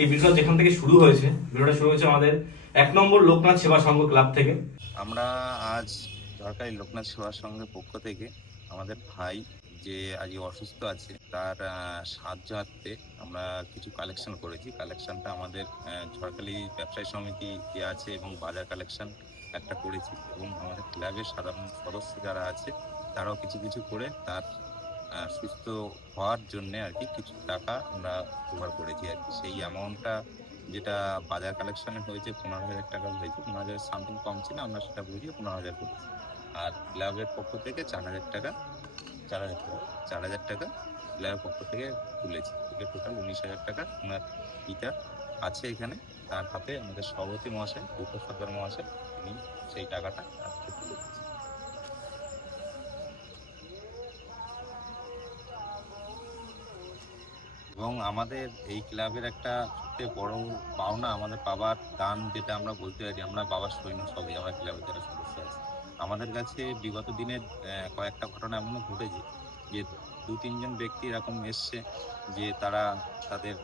এই ভিডিওটা যেখান থেকে শুরু হয়েছে, ভিডিওটা শুরু হয়েছে আমাদের 1 নম্বর লোকনাথ সেবা সংঘ ক্লাব থেকে। আমরা আজ ঝড়খালি লোকনাথ সেবা সংঘের পক্ষ থেকে আমাদের ভাই যে আজ অসুস্থ আছে তার সাহায্যার্থে আমরা কিছু কালেকশন করেছি। কালেকশনটা আমাদের ঝড়খালি ব্যবসায়ী সমিতি যে আছে এবং বাজার কালেকশন একটা করেছি, এবং আমাদের ক্লাবের সাধারণ সদস্য যারা আছে তারাও কিছু কিছু করে তার সুস্থ হওয়ার জন্যে আর কি কিছু টাকা আমরা জোগাড় করেছি আর কি। সেই অ্যামাউন্টটা যেটা বাজার কালেকশনে হয়েছে 15,000 টাকা হয়েছে, 15,000 সামথিং কম ছিল, আমরা সেটা বুঝিয়ে 15,000 করেছি। আর ক্লাবের পক্ষ থেকে 4,000 টাকা ক্লাবের পক্ষ থেকে তুলেছি। টোটাল 19,000 টাকা ওনার ইটা আছে এখানে, তার হাতে আমাদের সভাপতি মহাশয়, দুটো সদর মহাশয়, তিনি সেই টাকাটা আজকে তুলে দিচ্ছেন। এবং আমাদের এই ক্লাবের একটা সবথেকে বড় পাওনা আমাদের বাবার দান, যেটা আমরা বলতে পারি, আমরা বাবার সৈন্য সবই আমরা ক্লাবের যারা সদস্য আছে। আমাদের কাছে বিগত দিনের কয়েকটা ঘটনা এমনও ঘটেছে যে 2-3 জন ব্যক্তি এরকম এসছে যে তারা তাদের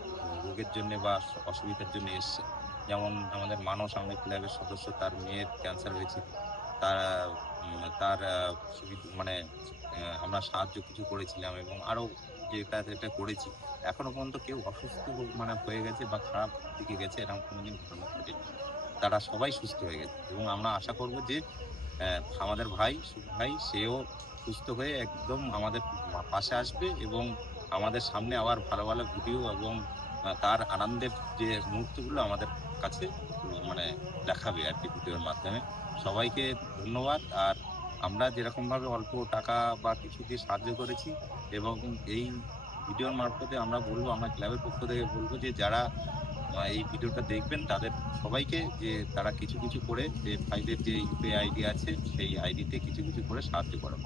রোগের জন্য বা অসুবিধার জন্য এসছে। যেমন আমাদের মানুষ, আমাদের ক্লাবের সদস্য, তার মেয়ের ক্যান্সার হয়েছিল, তার মানে আমরা সাহায্য কিছু করেছিলাম, এবং আরও যেটা করেছি। এখনো পর্যন্ত কেউ অসুস্থ মানে হয়ে গেছে বা খারাপ দিকে গেছে এরকম কোনোদিন ঘটনা ঘটেনি। তারা সবাই সুস্থ হয়ে গেছে, এবং আমরা আশা করব যে আমাদের ভাই সেও সুস্থ হয়ে একদম আমাদের পাশে আসবে এবং আমাদের সামনে আবার ভালো ভালো ভিডিও এবং তার আনন্দের যে মুহূর্তগুলো আমাদের কাছে মানে দেখাবে আর কি ভিডিওর মাধ্যমে। সবাইকে ধন্যবাদ। আর আমরা যেরকমভাবে অল্প টাকা বা কিছু দিয়ে সাহায্য করেছি, এবং এই ভিডিওর মারফতে আমরা বলবো, আমরা ক্লাবের পক্ষ থেকে বলবো যে যারা এই ভিডিওটা দেখবেন তাদের সবাইকে যে তারা কিছু কিছু করে যে ভাইদের যে ইউপিআই আইডি আছে সেই আইডিতে কিছু কিছু করে সাহায্য করা।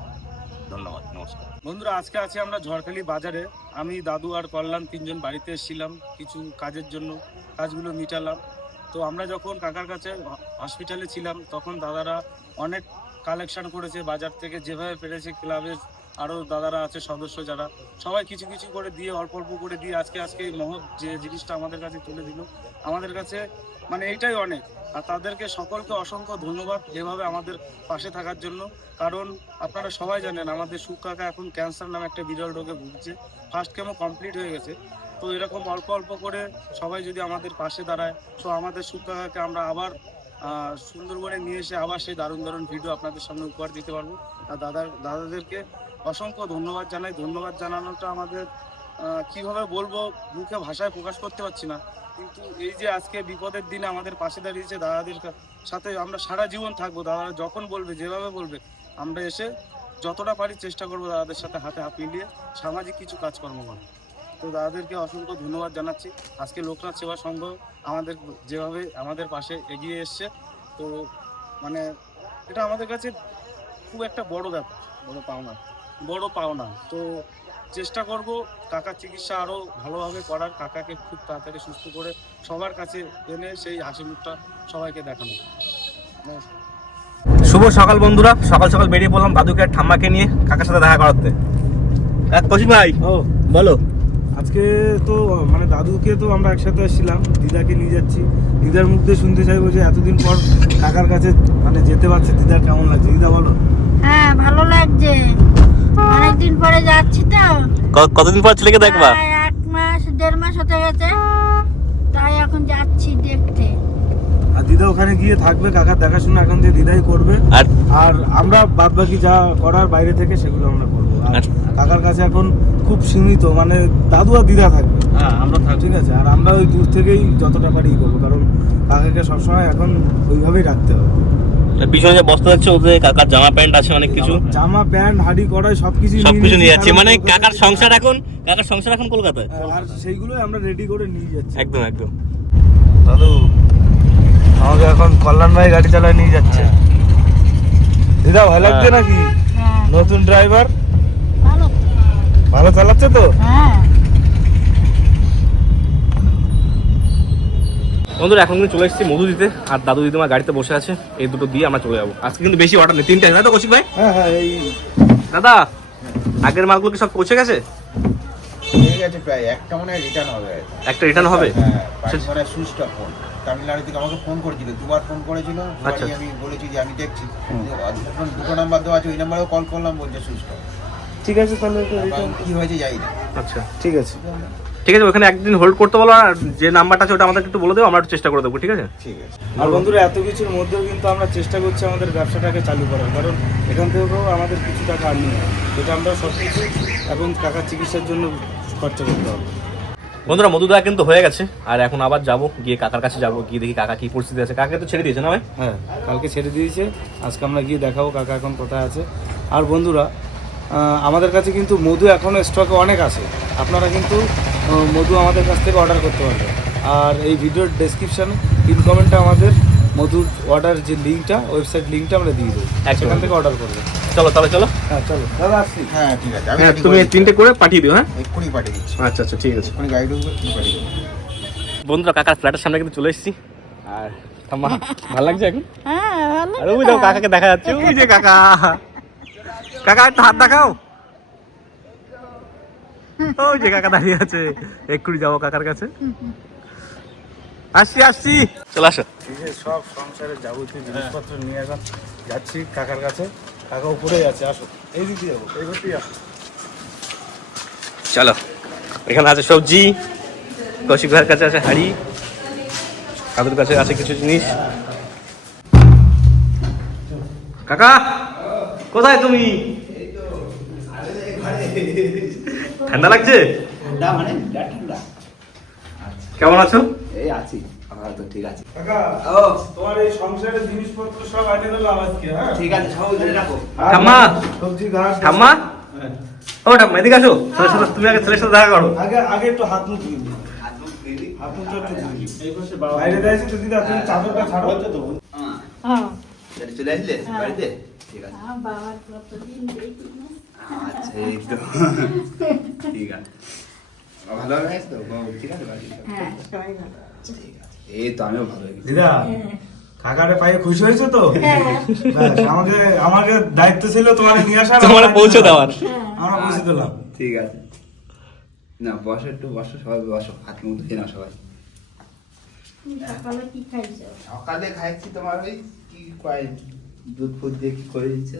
ধন্যবাদ, নমস্কার। বন্ধুরা, আজকে আছি আমরা ঝড়খালি বাজারে। আমি, দাদু আর কল্যাণ 3 জন বাড়িতে এসেছিলাম কিছু কাজের জন্য, কাজগুলো মিটালাম। তো আমরা যখন কাকার কাছে হসপিটালে ছিলাম তখন দাদারা অনেক কালেকশন করেছে বাজার থেকে, যেভাবে পেরেছে। ক্লাবের আরও দাদারা আছে সদস্য যারা, সবাই কিছু কিছু করে দিয়ে, অল্প অল্প করে দিয়ে আজকে এই মহৎ যে জিনিসটা আমাদের কাছে তুলে দিল, আমাদের কাছে মানে এইটাই অনেক। আর তাদেরকে সকলকে অসংখ্য ধন্যবাদ এভাবে আমাদের পাশে থাকার জন্য। কারণ আপনারা সবাই জানেন আমাদের সুখ কাকা এখন ক্যান্সার নামে একটা বিরল রোগে ভুগছে। ফার্স্ট কেমো কমপ্লিট হয়ে গেছে। তো এরকম অল্প অল্প করে সবাই যদি আমাদের পাশে দাঁড়ায়, তো আমাদের সুখ কাকাকে আমরা আবার সুন্দরবনে নিয়ে এসে আবার সেই দারুণ দারুণ ভিডিও আপনাদের সামনে উপহার দিতে পারবো। আর দাদাদেরকে অসংখ্য ধন্যবাদ জানাই। ধন্যবাদ জানানোটা আমাদের কিভাবে বলবো, মুখে ভাষায় প্রকাশ করতে পারছি না। কিন্তু এই যে আজকে বিপদের দিনে আমাদের পাশে দাঁড়িয়েছে, দাদাদের সাথে আমরা সারা জীবন থাকবো। দাদারা যখন বলবে, যেভাবে বলবে, আমরা এসে যতটা পারি চেষ্টা করবো দাদাদের সাথে হাতে হাত মিলিয়ে সামাজিক কিছু কাজকর্ম করবো। তো দাদাদেরকে অসংখ্য ধন্যবাদ জানাচ্ছি। আজকে লোকনাথ সেবা সংঘ আমাদের যেভাবে আমাদের পাশে এগিয়ে এসছে, তো মানে এটা আমাদের কাছে খুব একটা বড় ব্যাপার, বড় পাওনা। তো চেষ্টা করব কাকার চিকিৎসা আরও ভালোভাবে করার, কাকাকে খুব তাড়াতাড়ি সুস্থ করে সবার কাছে এনে সেই হাসি মুখটা সবাইকে দেখানো। শুভ সকাল বন্ধুরা, সকাল সকাল বেরিয়ে পড়লাম দাদুকে আর ঠাম্মাকে নিয়ে কাকার সাথে দেখা করাতে। কৌশিক ভাই, বলো। আজকে তো মানে দাদুকে তো আমরা একসাথে এসেছিলাম, দিদাকে নিয়ে যাচ্ছি। দিদার মুখ দিয়ে শুনতে চাইবো যে এতদিন পর কাকার কাছে মানে যেতে পারছে, দিদার কেমন লাগছে? দিদা বলো। হ্যাঁ, ভালো লাগছে, অনেকদিন পরে যাচ্ছি তো। কতদিন পর ছেলেকে দেখবা? 1-1.5 মাস হতে গেছে, তাই এখন যাচ্ছি দেখতে। আর দিদা ওখানে গিয়ে থাকবে, কাকার দেখাশোনা এখন দিয়ে দিদাই করবে। আর আমরা বাদ বাকি যা করার বাইরে থেকে সেগুলো আমরা করবো। আর কাকার কাছে এখন খুব সীমিত, মানে দাদু আর দিদা থাকবে। হ্যাঁ, আমরা থাকবো, ঠিক আছে। আর আমরা ওই দূর থেকেই যতটা পারি করবো, কারণ কাকাকে সবসময় এখন ওইভাবেই রাখতে হবে। পিছনে যে বস্তা যাচ্ছে ওদের কাকার জামা প্যান্ট আছে, অনেক কিছু জামা প্যান্ট, হাড়ি কড়াই সবকিছু নিয়ে যাচ্ছে। মানে কাকার সংসার এখন কলকাতায়, আর সেইগুলোই আমরা রেডি করে নিয়ে যাচ্ছি। একদম একদম। দাদু আমাকে এখন কল্যাণ ভাই গাড়ি চালায় নিয়ে যাচ্ছে। দিদা ভালো লাগছে নাকি? নতুন ড্রাইভার ভালো চালাচ্ছে তো? হ্যাঁ বন্ধুরা, এখন কিন্তু চলে এসেছি মধু দিতে, আর দাদু দিদিমা গাড়িতে বসে আছে। এই দুটো দিয়ে আমরা চলে যাবো। আজকে কিন্তু বেশি অর্ডার নেই, 3টা, তাই তো কৌশিক ভাই? হ্যাঁ, এই দাদা আগের মালগুলো কি সব পৌঁছে গেছে? আছে প্রায়, একটা মনে হয় রিটার্ন হবে। একটা রিটার্ন হবে? হ্যাঁ, বাড়ি মানে সুইচ অফ ফোন। তামিলনাড়ু থেকে আমাকে ফোন করেছিল, দুবার ফোন করেছিল। আচ্ছা। আমি বলেছি যে আমি দেখছি, দুটো নাম্বার দেওয়া আছে, ওই নাম্বারেও কল করলাম, বলছে সুইচ অফ। ঠিক আছে, তাহলে কি হয়েছে যাই না। আচ্ছা ঠিক আছে। ঠিক আছে, ওখানে একদিন হোল্ড করতে বলো, আর যে নাম্বারটা আছে ওটা আমাদের একটু বলে দেবো, আমরা একটু চেষ্টা করে দেবো। ঠিক আছে? ঠিক আছে। আর বন্ধুরা, এত কিছুর মধ্যেও কিন্তু আমরা চেষ্টা করছি আমাদের ব্যবসাটাকে চালু করার, কারণ এখান থেকেও আমাদের কিছু টাকা আর্নিং হয়, যেটা আমরা সব কিছু এখন কাকার চিকিৎসার জন্য খরচা করতে হবে। বন্ধুরা, মধুদা কিন্তু হয়ে গেছে, আর এখন আবার যাবো, গিয়ে কাকার কাছে যাবো, গিয়ে দেখি কাকা কি পরিস্থিতি আছে। কাকাকে তো ছেড়ে দিয়েছে না ভাই? হ্যাঁ, কালকে ছেড়ে দিয়েছে, আজকে আমরা গিয়ে দেখাবো কাকা এখন কোথায় আছে। আর বন্ধুরা, আমাদের কাছে কিন্তু মধু এখনও স্টকে অনেক আছে, আপনারা কিন্তু মধু আমাদের কাছ থেকে অর্ডার করতে পারবেন। আর এই ভিডিওর ডেসক্রিপশানে পিন কমেন্টে আমাদের মধুর অর্ডার যে লিঙ্কটা, ওয়েবসাইট লিঙ্কটা আমরা দিয়ে দেবো, সেখান থেকে অর্ডার করবে। চলো তাহলে চলো। হ্যাঁ চলো দাদা, আসছি। হ্যাঁ ঠিক আছে, আমি হ্যাঁ, ready তুমি করে এই 3টে করে পাঠিয়ে দিও। হ্যাঁ, এক্ষুনি পাঠিয়ে দিচ্ছি। আচ্ছা আচ্ছা, ঠিক আছে। এক্ষুনি গাড়ি ঢুকবে, তুমি পাঠিয়ে দেবো। বন্ধুরা, কাকার ফ্ল্যাটের সামনে কিন্তু চলে এসেছি, আর ঠাম্মা ভালো লাগছে এখন? হ্যাঁ, ভালো আরে ওই দেখো কাকাকে দেখা যাচ্ছে, ওই যে কাকা। কাকা একটু হাত দেখাও। ওই যে কাকা দাঁড়িয়ে আছে, এক্ষুনি যাবো কাকার কাছে। আসছি আসছি, চলে আসো। এই যে সব সংসারের যাবতীয় জিনিসপত্র নিয়ে এখন যাচ্ছি কাকার কাছে। কাকা উপরেই আছে, আসো। এই দিকে যাবো, এই ঘরতেই আসো। চলো, এখানে আছে সবজি, কৌশিক ভাইয়ের কাছে আছে হাড়ি, কাকুর কাছে আছে কিছু জিনিস। কাকা কোথায় তুমি? ঠান্ডা লাগছে? কেমন আছো? এই আছি, আমার তো ঠিক আছে। কাকা, তোমার এই সংসারের জিনিসপত্র সব আনিয়ে দিলাম আজকে। হ্যাঁ ঠিক আছে, সব ওখানে রাখো। ঠাম্মা, সবজি ঘাস। ঠাম্মা, ও ঠাম্মা এদিকে আসো। তুমি আগে ছেলের সাথে দেখা করো। আগে একটু হাত মুখ ধুয়ে দিই। হাত মুখ ধুয়ে দিই। হাত মুখটা একটু ধুয়ে দিই। এই পাশে বাইরে দিয়েছি তো দিদা, তুমি চাদরটা ছাড়ো তো। হ্যাঁ, চলে আসলে বাড়িতে? ঠিক আছে। বাবার কতদিন দেখি না। আচ্ছা, এই তো ঠিক আছে। ভালো হয়ে গেছে তো? ঠিক আছে, বাড়ি হ্যাঁ, সবাই ভালো আছে। ঠিক আছে। এই তো আমিও ভালো হয়ে গেছি। দিদা, হ্যাঁ, কাকারে পায়ে খুশি হয়েছে তো? হ্যাঁ, ব্যাস, আমাকে দায়িত্ব ছিল তোমার নিয়ে আসা, তোমার পৌঁছে দেওয়ার। আমরা পৌঁছে দিলাম। ঠিক আছে। না, বসো, একটু বসো, সবাই বসো, হাত মুখ ধুয়ে নাও সবাই। তুমি সকালে কি খাইছো? সকালে খাইছি তোমার ওই কি কয় দুধ ফুদ দিয়ে কি করে দিচ্ছে।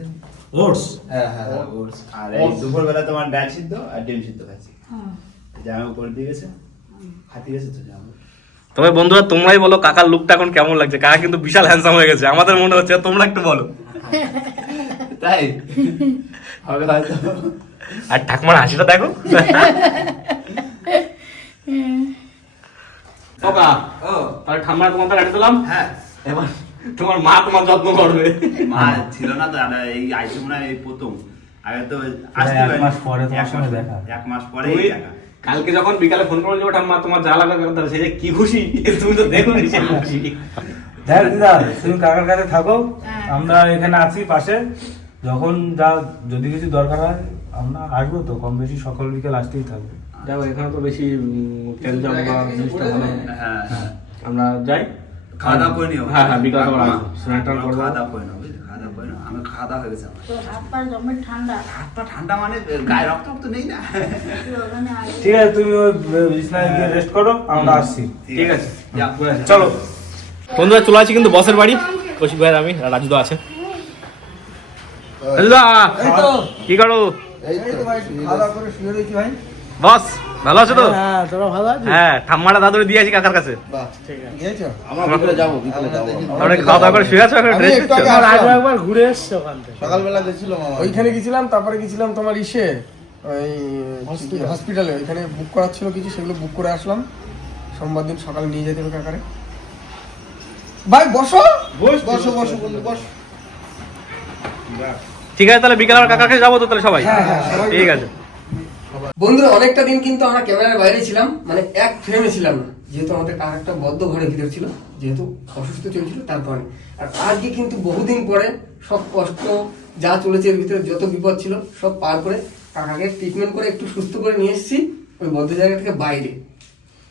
ওটস। হ্যাঁ হ্যাঁ হ্যাঁ, ওটস। আর এই দুপুরবেলা তোমার ডাল সিদ্ধ আর ডিম সিদ্ধ খাচ্ছি। হ্যাঁ, জামা করে দিয়ে গেছে, হাতি গেছে তো জামা। তবে বন্ধুরা, তোমরাই বলো কাকার লুকটা এখন কেমন লাগছে। কাকা কিন্তু বিশাল হ্যান্ডসাম হয়ে গেছে, আমাদের মনে হচ্ছে। তোমরা একটু বলো। তাই হবে হয়তো। আর ঠাকুমার হাসিটা দেখো। কাকা, ও তাহলে ঠাম্মার তোমার তো রেখে দিলাম। হ্যাঁ, এবার তোমার মা তোমার যত্ন করবে। মা ছিল না তো, এই আইসি মনে হয় এই প্রথম। আগে তো আসতে এক মাস পরে তোমার সঙ্গে দেখা। এক মাস পরে তুমি দেখা। কালকে যখন বিকালে ফোন করে যে ঠাম্মা তোমার যা লাগবে সে যে কি খুশি, তুমি তো দেখো নি সে খুশি। দেখ দিদা, তুমি কাকার কাছে থাকো, হ্যাঁ। আমরা এখানে আছি পাশে। যখন যদি কিছু দরকার হয় আমরা আসবো তো, কম বেশি সকাল বিকেল আসতেই থাকবে। দেখো এখানে তো বেশি তেল জাম বা জিনিসটা ভালো। হ্যাঁ হ্যাঁ, আমরা যাই, খাওয়া দাওয়া করে নিও। হ্যাঁ হ্যাঁ, বিকাল করে আসবো, স্নান টান করবো। খাওয়া দাওয়া করে নাও, বুঝলি? খাওয়া দাওয়া করে নাও। আমি খাওয়া দাওয়া হয়ে গেছে আমার। তোর হাত পা জমে ঠান্ডা। হাত পা ঠান্ডা মানে গায়ে রক্ত তো নেই না। তুই ওখানে আগে ঠিক আছে, তুমি ওই বিছনায় গিয়ে রেস্ট করো, আমরা আসছি। ঠিক আছে, যাও। চলো। বন্ধুরা, চলে আসি কিন্তু বসের বাড়ি। কৌশিক ভাই, আমি আর রাজুদা আছে। রাজুদা, কি করো? বস ভালো আছো তো? হ্যাঁ, তোরা ভালো আছিস? হ্যাঁ, ঠাম্মাটা দাদুরে দিয়ে আসি কাকার কাছে। আমরা খাওয়া দাওয়া করে শুয়ে আছো এখন? rest নিচ্ছো? আগে একবার ঘুরে এসছি ওখান থেকে। সকালবেলা গেছিলাম ওইখানে গেছিলাম, তারপরে গেছিলাম তোমার ইসে ওই হসপিটালে, ওইখানে বুক করার ছিল কিছু, সেগুলো বুক করে আসলাম। সোমবার দিন সকালে নিয়ে যেতে হবে কাকারে। ভাই বসো বসো বসো বন্ধু বস। ঠিক আছে, তাহলে বিকাল আর কাকার কাছে যাবো তো তাহলে সবাই। সবাই ঠিক আছে। বন্ধুরা, অনেকটা দিন কিন্তু আমরা ক্যামেরার বাইরে ছিলাম, মানে এক ফ্রেমে ছিলাম না, যেহেতু আমাদের কাকারটা বদ্ধ ঘরের ভিতর ছিল, যেহেতু অসুস্থ চলছিল তার কারণে। আর আজকে কিন্তু বহুদিন পরে সব কষ্ট যা চলেছে এর ভিতরে, যত বিপদ ছিল সব পার করে কাকাকে ট্রিটমেন্ট করে একটু সুস্থ করে নিয়ে এসেছি ওই বদ্ধ জায়গা থেকে বাইরে।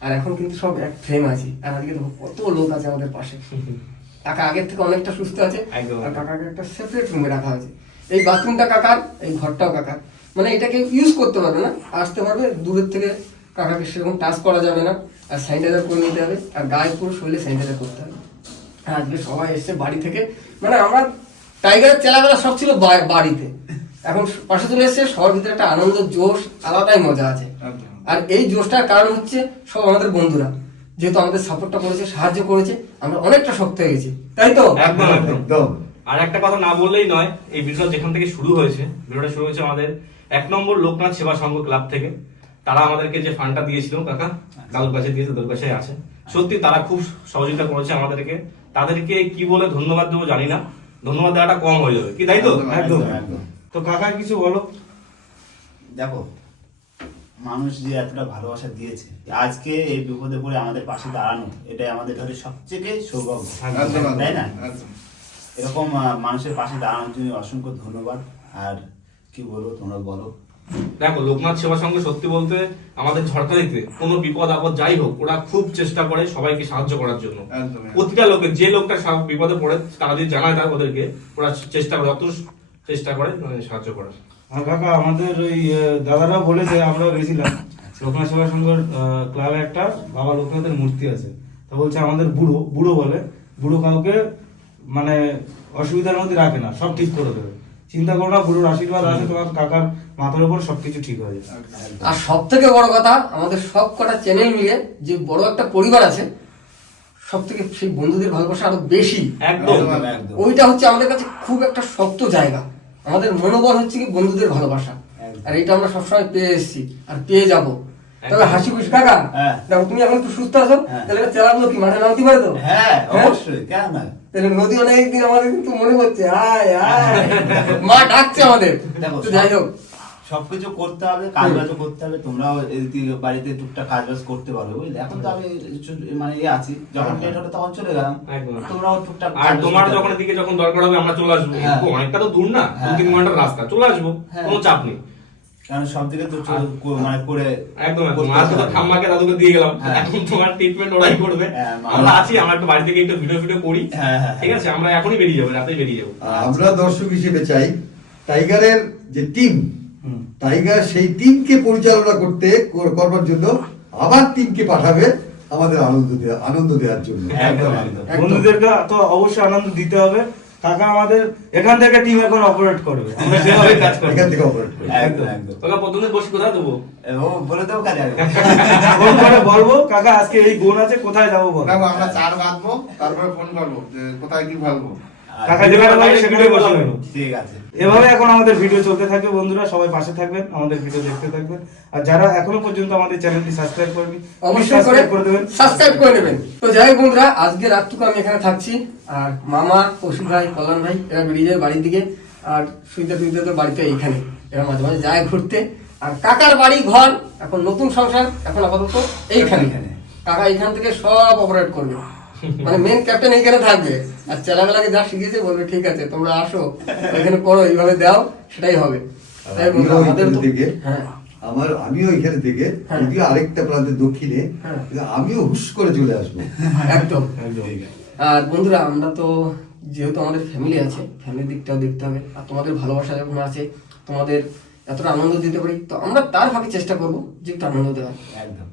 আর এখন কিন্তু সব এক ফ্রেম আছি। আর আজকে দেখো কত লোক আছে আমাদের পাশে। কাকা আগের থেকে অনেকটা সুস্থ আছে। একদম। আর কাকাকে একটা সেপারেট রুমে রাখা হয়েছে। এই বাথরুমটা কাকার, এই ঘরটাও কাকার। মানে এটাকে ইউজ করতে পারবে না, আসতে পারবে দূরের থেকে কাকাকে সেরকম টাচ করা যাবে না, আর স্যানিটাইজার করে নিতে হবে, আর গায়ে পুরো শরীরে স্যানিটাইজার করতে হবে। আর আজকে সবাই এসছে বাড়ি থেকে, মানে আমরা টাইগারের চেলাবেলা সব ছিল বাড়িতে, এখন পাশে চলে এসছে, সবার ভিতরে একটা আনন্দ জোশ আলাদাই মজা আছে। আর এই জোশটার কারণ হচ্ছে সব আমাদের বন্ধুরা, যেহেতু আমাদের সাপোর্টটা করেছে, সাহায্য করেছে, আমরা অনেকটা শক্ত হয়ে গেছি, তাই তো? একদম একদম। আর একটা কথা না বললেই নয়, এই ভিডিওটা যেখান থেকে শুরু হয়েছে, ভিডিওটা শুরু হয়েছে আমাদের 1 নম্বর লোকনাথ সেবা সংঘ ক্লাব থেকে। তারা আমাদেরকে যে ফান্ডটা দিয়েছিল কাকা, দাদুর কাছে দিয়েছে, দাদুর কাছে আছে, সত্যি তারা খুব সহযোগিতা করেছে আমাদেরকে। তাদেরকে কি বলে ধন্যবাদ দেবো জানি না, ধন্যবাদ দেওয়াটা কম হয়ে যাবে, কি তাই তো? একদম একদম। তো কাকা কিছু বলো। দেখো, মানুষ যে এতটা ভালোবাসা দিয়েছে, আজকে এই বিপদে পড়ে আমাদের পাশে দাঁড়ানো, এটাই আমাদের কাছে সবচেয়ে সৌভাগ্য, তাই না? এরকম মানুষের পাশে দাঁড়ানোর জন্য অসংখ্য ধন্যবাদ। আর কি বলবো, তোমরা বলো। দেখো, লোকনাথ সেবা সংঘ সত্যি বলতে আমাদের ঝড়খালিতে কোনো বিপদ আপদ যাই হোক, ওরা খুব চেষ্টা করে সবাইকে সাহায্য করার জন্য। প্রতিটা লোকের, যে লোকটা বিপদে পড়ে তারা যদি জানায় তার ওদেরকে, ওরা চেষ্টা করে, যত চেষ্টা করে সাহায্য করার। আর কাকা আমাদের ওই দাদারা বলেছে, আমরা গেছিলাম লোকনাথ সেবা সংঘের ক্লাবে, একটা বাবা লোকনাথের মূর্তি আছে, তো বলছে আমাদের বুড়ো বলে, বুড়ো কাউকে মানে অসুবিধার মধ্যে রাখে না, সব ঠিক করে দেবে, চিন্তা করো না, বুড়োর আশীর্বাদ আছে তোমার কাকার মাথার উপর, সবকিছু ঠিক হয়ে যাবে। আর সব থেকে বড় কথা, আমাদের সব কটা চ্যানেল মিলে যে বড় একটা পরিবার আছে, সব থেকে সেই বন্ধুদের ভালোবাসা আরো বেশি। একদম। ওইটা হচ্ছে আমাদের কাছে খুব একটা শক্ত জায়গা। আমাদের মনোবল হচ্ছে কি বন্ধুদের ভালোবাসা, আর এটা আমরা সবসময় পেয়ে এসেছি আর পেয়ে যাব। তবে হাসি খুশি কাকা, দেখো তুমি এখন একটু সুস্থ আছো, তাহলে চেলাগুলো কি মাঠে নামতে পারে তো? হ্যাঁ অবশ্যই, কেন না? তাহলে নদী অনেকদিন আমাদের কিন্তু মনে হচ্ছে, আয় আয় মা ডাকছে আমাদের। তো যাই হোক, সবকিছু করতে হবে, কাজবাজও করতে হবে, তোমরাও এদিকে বাড়িতে টুকটাক কাজবাজ করতে পারবে, বুঝলে? এখন তো আমি মানে আছি, যখন লেট হলো তখন চলে গেলাম, তোমরাও টুকটাক। আর তোমার যখন এদিকে যখন দরকার হবে আমরা চলে আসবো, অনেকটা তো দূর না, 2-3 ঘন্টার রাস্তা, চলে আসবো, কোনো চাপ নেই। কারণ সব দিকে তো মানে করে একদম একদম। আজকে তো ঠাম্মাকে দাদুকে দিয়ে গেলাম, এখন তোমার ট্রিটমেন্ট ওরাই করবে, আমরা আছি, আমরা একটু বাড়ি থেকে একটু ভিডিও করি, ঠিক আছে? আমরা এখনই বেরিয়ে যাবো, রাতেই বেরিয়ে যাবো। আমরা দর্শক হিসেবে চাই টাইগারের যে টিম, টাইগার সেই টিমকে পরিচালনা করবার জন্য আবার টিমকে পাঠাবে আমাদের আনন্দ দেওয়ার জন্য। বন্ধুদেরকে তো অবশ্যই আনন্দ দিতে হবে। কাকা আমাদের এখান থেকে টিম এখন অপারেট করবে, আমরা সেভাবে কাজ করব, এখান থেকে অপারেট করব। একদম একদম। তোকে প্রথমে বসে কোথায় দেবো, ও বলে দেবো কাজে আগে। ফোন করে বলবো কাকা আজকে এই বোন আছে, কোথায় যাবো বল। আমরা 4 বাঁধবো, তারপরে ফোন করবো যে কোথায় কি ভাববো। কাকা যেখানে বলবে সেখানে বসে নেবো। ঠিক আছে। এভাবে এখন আমাদের ভিডিও চলতে থাকবে, বন্ধুরা সবাই পাশে থাকবেন, আমাদের ভিডিও দেখতে থাকবেন। আর যারা এখনো পর্যন্ত আমাদের চ্যানেলটি সাবস্ক্রাইব করেনি, অবশ্যই করে দেবেন, সাবস্ক্রাইব করে নেবেন। তো যাই হোক বন্ধুরা, আজকে রাতটুকু আমি এখানে থাকছি, আর মামা, কৌশিক ভাই, কল্যাণ ভাই এরা বেরিয়ে যায় বাড়ির দিকে, আর সুইতা তো বাড়িতে এইখানে, এরা মাঝে মাঝে যায় ঘুরতে। আর কাকার বাড়ি ঘর, এখন নতুন সংসার, এখন আপাতত এইখানে, কাকা এইখান থেকে সব অপারেট করবে, মানে মেন ক্যাপ্টেন এইখানে থাকবে, আর চেলাবেলাকে যা শিখেছে বলবে ঠিক আছে তোমরা আসো এখানে করো, এইভাবে দাও, সেটাই হবে। তাই বন্ধুরা আমাদের থেকে, হ্যাঁ আমিও এখানে থেকে, যদিও আরেকটা প্রান্তে দক্ষিণে, আমিও হুশ করে চলে আসবো। একদম। আর বন্ধুরা, আমরা তো যেহেতু আমাদের ফ্যামিলি আছে, ফ্যামিলির দিকটাও দেখতে হবে, আর তোমাদের ভালোবাসা যখন আছে, তোমাদের এতটা আনন্দ দিতে পারি, তো আমরা তার ভাবে চেষ্টা করবো যে একটু আনন্দ দেওয়ার।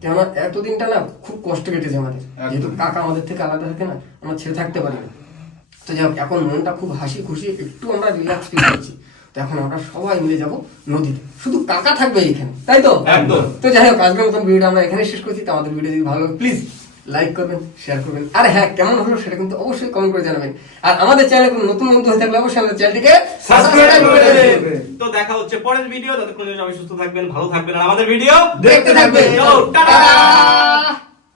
কেননা এতদিনটা না খুব কষ্ট কেটেছে আমাদের, যেহেতু কাকা আমাদের থেকে আলাদা থাকে না, আমরা ছেড়ে থাকতে পারি না। তো যাই হোক, এখন মনটা খুব হাসি খুশি, একটু আমরা রিল্যাক্স ফিল করছি। তো এখন আমরা সবাই মিলে যাবো নদীতে, শুধু কাকা থাকবে এইখানে, তাই তো? একদম। তো যাই হোক, আজকের মতন ভিডিওটা আমরা এখানে শেষ করছি। তো আমাদের ভিডিও যদি ভালো লাগে প্লিজ লাইক করবেন, শেয়ার করবেন, আর হ্যাঁ কেমন হলো সেটা কিন্তু অবশ্যই কমেন্ট করে জানাবেন। আর আমাদের চ্যানেলে কোনো নতুন বন্ধু হয়ে থাকলে অবশ্যই আমাদের চ্যানেলটিকে সাবস্ক্রাইব করে দেবেন। তো দেখা হচ্ছে পরের ভিডিও, ততক্ষণ সবাই সুস্থ থাকবেন, ভালো থাকবেন, আর আমাদের ভিডিও দেখতে থাকবেন। চলো টাটা।